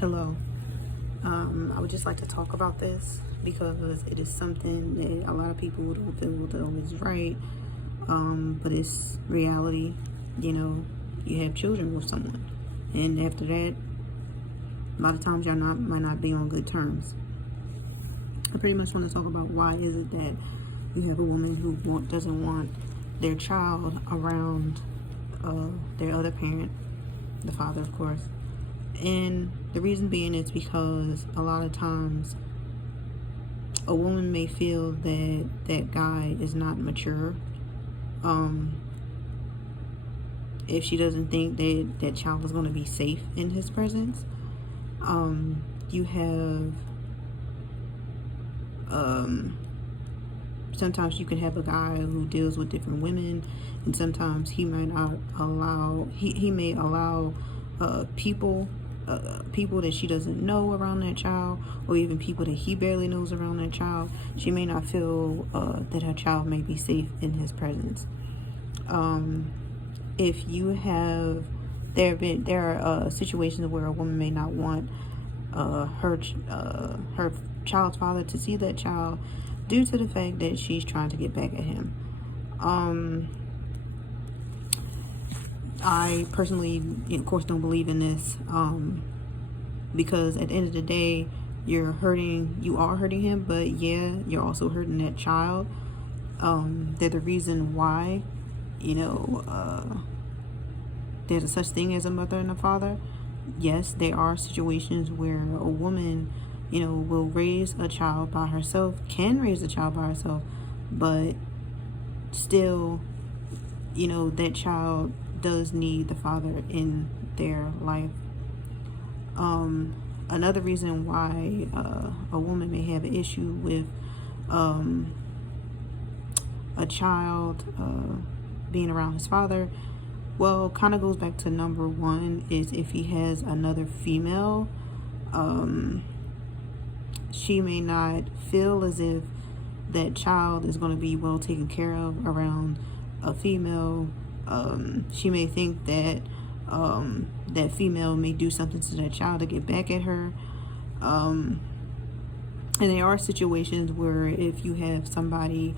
Hello. I would just like to talk about this because it is something that a lot of people don't feel though is right. But it's reality. You know, you have children with someone, and after that, a lot of times y'all might not be on good terms. I pretty much want to talk about why is it that you have a woman who doesn't want their child around their other parent, the father, of course. And the reason being is because a lot of times a woman may feel that that guy is not mature. If she doesn't think that that child is going to be safe in his presence. You have sometimes you can have a guy who deals with different women, and sometimes he might not allow he may allow people that she doesn't know around that child, or even people that he barely knows around that child. She may not feel that her child may be safe in his presence. If you have there are situations where a woman may not want her child's father to see that child due to the fact that she's trying to get back at him. I personally, of course, don't believe in this because at the end of the day, you are hurting him, but yeah, you're also hurting that child. They're the reason why, there's a such thing as a mother and a father. Yes, there are situations where a woman, will raise a child by herself, can raise a child by herself, but still, that child does need the father in their life. Another reason why a woman may have an issue with a child being around his father, well, kind of goes back to number one, is if he has another female, she may not feel as if that child is going to be well taken care of around a female. She may think that that female may do something to that child to get back at her. And there are situations where if you have somebody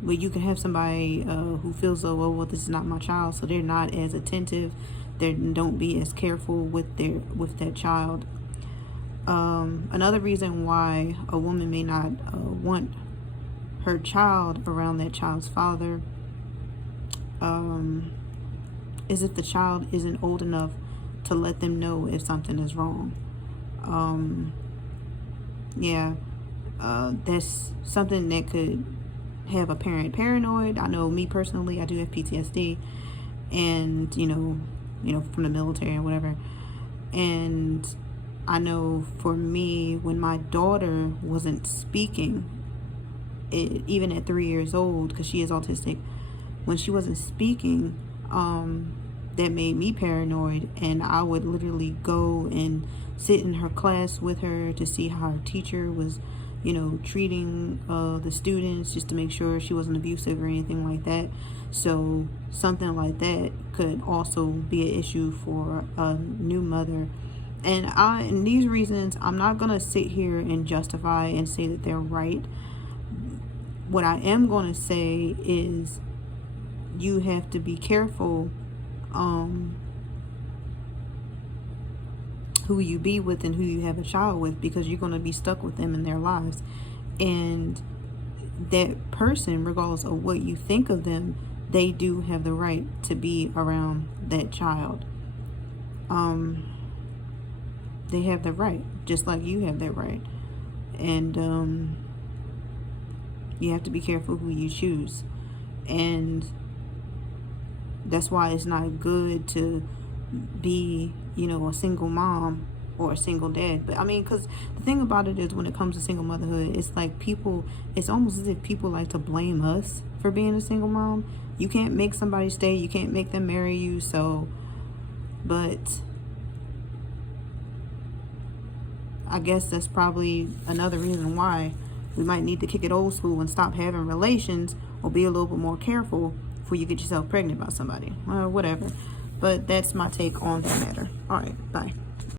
where you can have somebody who feels, oh, well, this is not my child, so they're not as attentive, they don't be as careful with that child. Another reason why a woman may not want her child around that child's father is if the child isn't old enough to let them know if something is wrong. That's something that could have a parent paranoid. I know me personally, I do have PTSD, and from the military or whatever, and I know for me, when my daughter wasn't speaking, even at 3 years old, because she is autistic, when she wasn't speaking, that made me paranoid, and I would literally go and sit in her class with her to see how her teacher was treating the students, just to make sure she wasn't abusive or anything like that. So something like that could also be an issue for a new mother. And these reasons, I'm not gonna sit here and justify and say that they're right. What I am gonna say is you have to be careful who you be with and who you have a child with, because you're going to be stuck with them in their lives, and that person, regardless of what you think of them, they do have the right to be around that child. They have the right, just like you have that right, and you have to be careful who you choose. And that's why it's not good to be a single mom or a single dad. But I mean, because the thing about it is, when it comes to single motherhood, it's like it's almost as if people like to blame us for being a single mom. You can't make somebody stay, you can't make them marry you. So, but I guess that's probably another reason why we might need to kick it old school and stop having relations, or be a little bit more careful before you get yourself pregnant by somebody, or whatever. But that's my take on that matter. All right, bye.